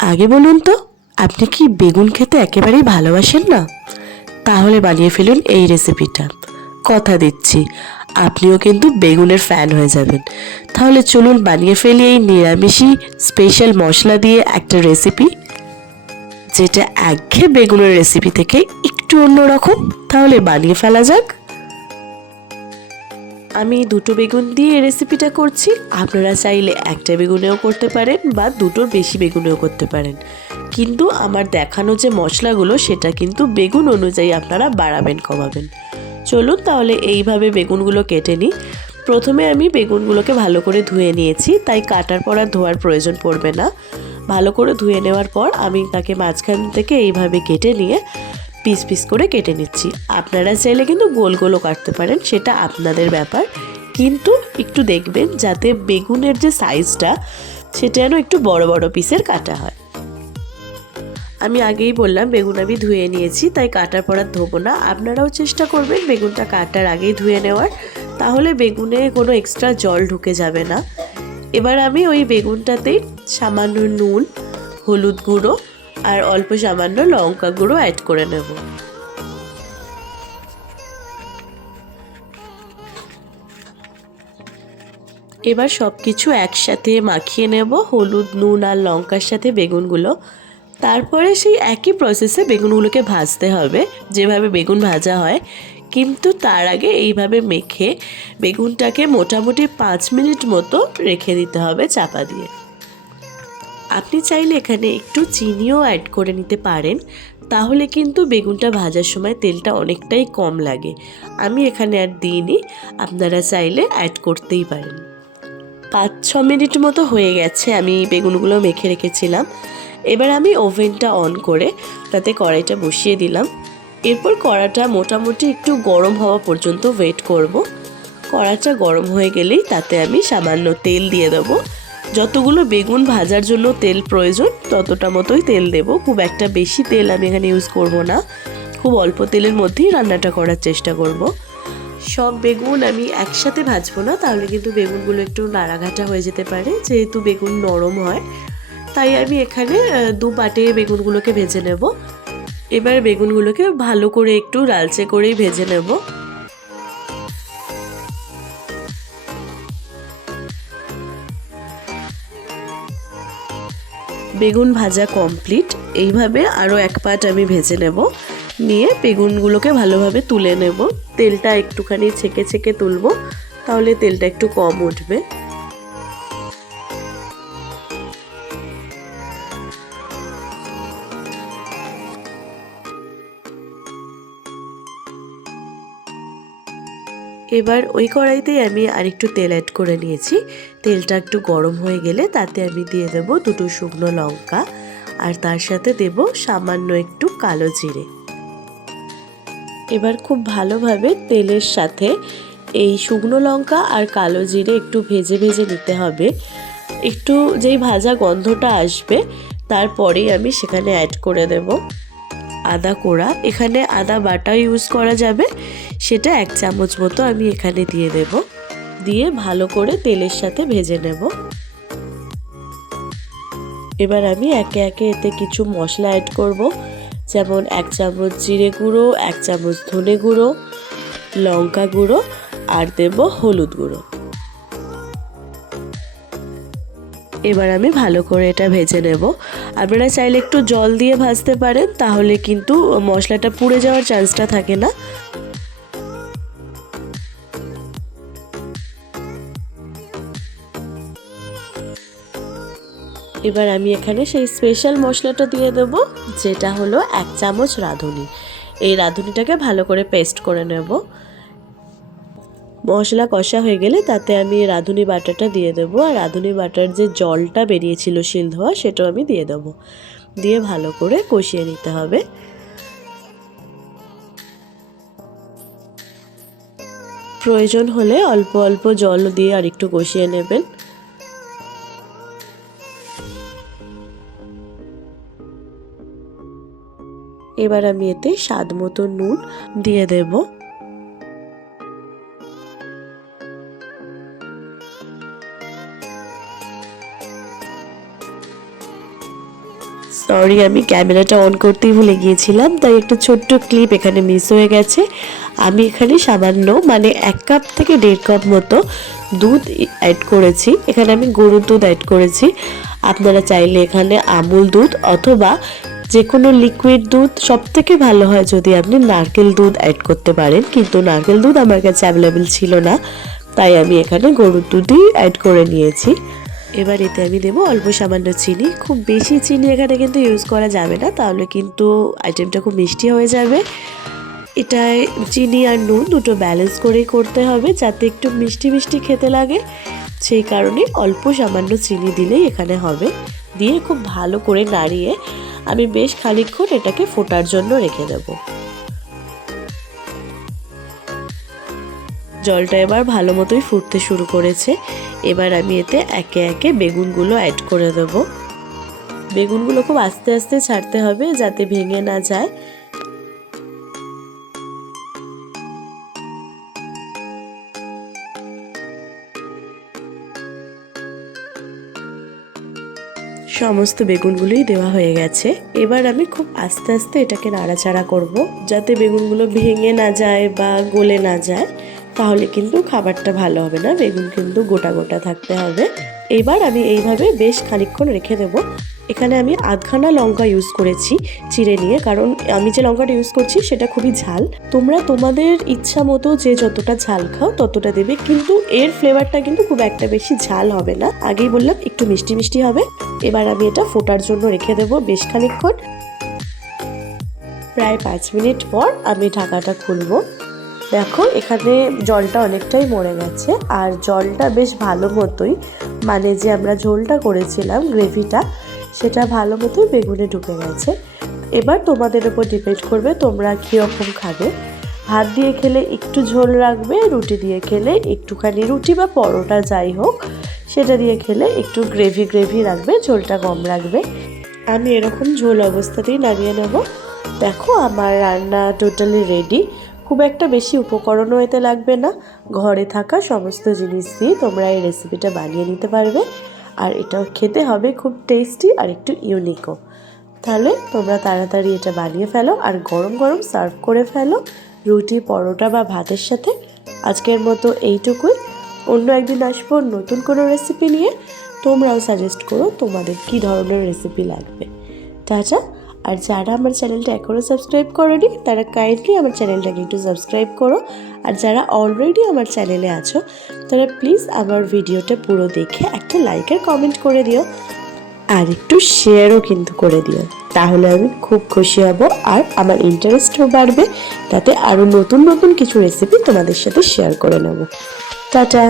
আগে বলুন তো, আপনি কি বেগুন খেতে একেবারেই ভালোবাসেন না? তাহলে বানিয়ে ফেলুন এই রেসিপিটা। কথা দিচ্ছি আপনিও কিন্তু বেগুনের ফ্যান হয়ে যাবেন। তাহলে চলুন বানিয়ে ফেলি এই নিরামিষি স্পেশাল মশলা দিয়ে একটা রেসিপি, যেটা একঘেয়ে বেগুনের রেসিপি থেকে একটু অন্যরকম। তাহলে বানিয়ে ফেলা যাক। আমি দুটো বেগুন দিয়ে এই রেসিপিটা করছি। আপনারা চাইলে একটা বেগুনেও করতে পারেন বা দুটোর বেশি বেগুনেও করতে পারেন, কিন্তু আমার দেখানো যে মশলাগুলো সেটা কিন্তু বেগুন অনুযায়ী আপনারা বাড়াবেন কমাবেন। চলুন তাহলে এইভাবে বেগুনগুলো কেটে নিই। প্রথমে আমি বেগুনগুলোকে ভালো করে ধুয়ে নিয়েছি, তাই কাটার পর আর ধোয়ার প্রয়োজন পড়বে না। ভালো করে ধুয়ে নেওয়ার পর আমি তাকে মাঝখান থেকে এইভাবে কেটে নিয়ে পিস পিস করে কেটে নিচ্ছি। আপনারা চাইলে কিন্তু গোল গোলও কাটতে পারেন, সেটা আপনাদের ব্যাপার, কিন্তু একটু দেখবেন যাতে বেগুনের যে সাইজটা সেটা যেন একটু বড় বড় পিসের কাটা হয়। আমি আগেই বললাম বেগুন আমি ধুয়ে নিয়েছি, তাই কাটার পর আর ধোবো না। আপনারাও চেষ্টা করবেন বেগুনটা কাটার আগেই ধুয়ে নেওয়ার, তাহলে বেগুনে কোনো এক্সট্রা জল ঢুকে যাবে না। এবার আমি ওই বেগুনটাতেই সামান্য নুন, হলুদ গুঁড়ো আর অল্প সামান্য লঙ্কা গুঁড়ো অ্যাড করে নেব। এবার সব কিছু একসাথে মাখিয়ে নেব, হলুদ নুন আর লঙ্কার সাথে বেগুনগুলো। তারপরে সেই একই প্রসেসে বেগুনগুলোকে ভাজতে হবে যেভাবে বেগুন ভাজা হয়, কিন্তু তার আগে এইভাবে মেখে বেগুনটাকে মোটামুটি 5 মিনিট মতো রেখে দিতে হবে চাপা দিয়ে। আপনি চাইলে এখানে একটু চিনিও অ্যাড করে নিতে পারেন, তাহলে কিন্তু বেগুনটা ভাজার সময় তেলটা অনেকটাই কম লাগে। আমি এখানে আর দিইনি, আপনারা চাইলে অ্যাড করতেই পারেন। 5-6 মিনিট মতো হয়ে গেছে আমি বেগুনগুলো মেখে রেখেছিলাম। এবার আমি ওভেনটা অন করে তাতে কড়াইটা বসিয়ে দিলাম। এরপর কড়াটা মোটামুটি একটু গরম হওয়া পর্যন্ত ওয়েট করব। কড়াটা গরম হয়ে গেলেই তাতে আমি সামান্য তেল দিয়ে দেবো। যতগুলো বেগুন ভাজার জন্য তেল প্রয়োজন ততটা মতোই তেল দেব, খুব একটা বেশি তেল আমি এখানে ইউজ করব না। খুব অল্প তেলের মধ্যেই রান্নাটা করার চেষ্টা করব। সব বেগুন আমি একসাথে ভাজবো না, তাহলে কিন্তু বেগুনগুলো একটু নাড়াঘাটা হয়ে যেতে পারে, যেহেতু বেগুন নরম হয়। তাই আমি এখানে দু পাটে বেগুনগুলোকে ভেজে নেব। এবার বেগুনগুলোকে ভালো করে একটু লালচে করেই ভেজে নেব। বেগুন ভাজা কমপ্লিট। এইভাবে আরও এক পাট আমি ভেজে নেব, নিয়ে বেগুনগুলোকে ভালোভাবে তুলে নেব। তেলটা একটুখানি ছেঁকে ছেঁকে তুলবো, তাহলে তেলটা একটু কম উঠবে। এবার ওই কড়াইতেই আমি আরেকটু তেল অ্যাড করে নিয়েছি। তেলটা একটু গরম হয়ে গেলে তাতে আমি দিয়ে দেব দুটো শুকনো লঙ্কা, আর তার সাথে দেব সামান্য একটু কালো জিরে। এবার খুব ভালোভাবে তেলের সাথে এই শুকনো লঙ্কা আর কালো জিরে একটু ভেজে ভেজে নিতে হবে। একটু যেই ভাজা গন্ধটা আসবে তারপরেই আমি সেখানে অ্যাড করে দেব আদা কোড়া। এখানে আদা বাটা ইউজ করা যাবে, সেটা 1 চামচ মতো আমি এখানে দিয়ে দেব। দিয়ে ভালো করে তেলের সাথে ভেজে নেব। এবার আমি একে একে এতে কিছু মশলা অ্যাড করব, যেমন 1 চামচ জিরে গুঁড়ো, 1 চামচ ধনে গুঁড়ো, লঙ্কা গুঁড়ো আর দেব হলুদ গুঁড়ো। এবার আমি ভালো করে এটা ভেজে নেব। আপনারা চাইলে একটু জল দিয়ে ভাজতে পারেন, তাহলে কিন্তু মশলাটা পুড়ে যাওয়ার চান্সটা থাকে না। এবার আমি এখানে সেই স্পেশাল মশলাটা দিয়ে দেব, যেটা হলো 1 চামচ রাঁধুনি। এই রাঁধুনিটাকে ভালো করে পেস্ট করে নেব। মশলা কষা হয়ে গেলে তাতে আমি রাঁধুনি বাটাটা দিয়ে দেবো, আর রাঁধুনি বাটার যে জলটা বেরিয়েছিল শিল ধোয়া সেটাও আমি দিয়ে দেবো। দিয়ে ভালো করে কষিয়ে নিতে হবে। প্রয়োজন হলে অল্প অল্প জল দিয়ে আর একটু কষিয়ে নেবেন। এবার আমি এতে স্বাদ মতো নুন দিয়ে দেব। সরি, আমি ক্যামেরাটা অন করতেই ভুলে গিয়েছিলাম, তাই একটা ছোট্ট ক্লিপ এখানে মিস হয়ে গেছে। আমি এখানে সামান্য মানে 1 কাপ থেকে 1.5 কাপ মতো দুধ অ্যাড করেছি। এখানে আমি গরুর দুধ অ্যাড করেছি। আপনারা চাইলে এখানে আমুল দুধ অথবা যে কোনো লিকুইড দুধ, সবথেকে ভালো হয় যদি আপনি নারকেল দুধ অ্যাড করতে পারেন, কিন্তু নারকেল দুধ আমার কাছে অ্যাভেলেবেল ছিল না, তাই আমি এখানে গরুর দুধই অ্যাড করে নিয়েছি। এবার এতে আমি দেবো অল্প সামান্য চিনি। খুব বেশি চিনি এখানে কিন্তু ইউজ করা যাবে না, তাহলে কিন্তু আইটেমটা খুব মিষ্টি হয়ে যাবে। এটায় চিনি আর নুন দুটো ব্যালেন্স করেই করতে হবে, যাতে একটু মিষ্টি মিষ্টি খেতে লাগে। সেই কারণে অল্প সামান্য চিনি দিলেই এখানে হবে। দিয়ে খুব ভালো করে নাড়িয়ে আমি বেশ খানিকক্ষণ এটাকে ফোটার জন্য রেখে দেব। জলটা এবার ভালো মতোই ফুটতে শুরু করেছে। এবার আমি এতে একে একে বেগুনগুলো অ্যাড করে দেব। বেগুনগুলো খুব আস্তে আস্তে ছাড়তে হবে যাতে ভেঙে না যায়। সমস্ত বেগুনগুলোই দেওয়া হয়ে গেছে। এবার আমি খুব আস্তে আস্তে এটাকে নাড়াচাড়া করব, যাতে বেগুনগুলো ভেঙে না যায় বা গলে না যায়, তাহলে কিন্তু খাবারটা ভালো হবে না। বেগুন কিন্তু গোটা গোটা থাকতে হবে। এবার আমি এইভাবে বেশ খানিকক্ষণ রেখে দেবো। এখানে আমি আধখানা লঙ্কা ইউজ করেছি চিড়ে নিয়ে, কারণ আমি যে লঙ্কাটা ইউজ করছি সেটা খুবই ঝাল। তোমরা তোমাদের ইচ্ছা মতো যে যতটা ঝাল খাও ততটা দেবে, কিন্তু এর ফ্লেভারটা কিন্তু খুব একটা বেশি ঝাল হবে না। আগেই বললাম একটু মিষ্টি মিষ্টি হবে। এবার আমি এটা ফোটার জন্য রেখে দেবো বেশ খানিকক্ষণ। প্রায় 5 মিনিট পর আমি ঢাকাটা খুলবো। দেখো এখানে জলটা অনেকটাই মরে গেছে, আর জলটা বেশ ভালো মতোই, মানে যে আমরা ঝোলটা করেছিলাম গ্রেভিটা, সেটা ভালো মতোই বেগুনে ঢুকে গেছে। এবার তোমাদের উপর ডিপেন্ড করবে তোমরা কীরকম খাবে। ভাত দিয়ে খেলে একটু ঝোল রাখবে, রুটি দিয়ে খেলে একটুখানি, রুটি বা পরোটা যাই হোক সেটা দিয়ে খেলে একটু গ্রেভি গ্রেভি রাখবে, ঝোলটা কম রাখবে। আমি এরকম ঝোল অবস্থাতেই নামিয়ে নেব। দেখো আমার রান্না টোটালি রেডি। খুব একটা বেশি উপকরণও এতে লাগবে না, ঘরে থাকা সমস্ত জিনিস দিয়ে তোমরা এই রেসিপিটা বানিয়ে নিতে পারবে। আর এটা খেতে হবে খুব টেস্টি আর একটু ইউনিকও। তাহলে তোমরা তাড়াতাড়ি এটা বানিয়ে ফেলো আর গরম গরম সার্ভ করে ফেলো রুটি, পরোটা বা ভাতের সাথে। আজকের মতো এইটুকুই। অন্য একদিন আসবো নতুন কোনো রেসিপি নিয়ে। তোমরাও সাজেস্ট করো তোমাদের কী ধরনের রেসিপি লাগবে। টাটা। আর যারা আমার চ্যানেলটা এখনও সাবস্ক্রাইব করেনি তারা কাইন্ডলি আমার চ্যানেলটাকে একটু সাবস্ক্রাইব করো। আর যারা অলরেডি আমার চ্যানেলে আছো তারা প্লিজ আমার ভিডিওটা পুরো দেখে একটা লাইক আর কমেন্ট করে দিও, আর একটু শেয়ারও কিন্তু করে দিও। তাহলে আমি খুব খুশি হব আর আমার ইন্টারেস্টও বাড়বে, তাতে আরও নতুন নতুন কিছু রেসিপি তোমাদের সাথে শেয়ার করে নেব। টাটা।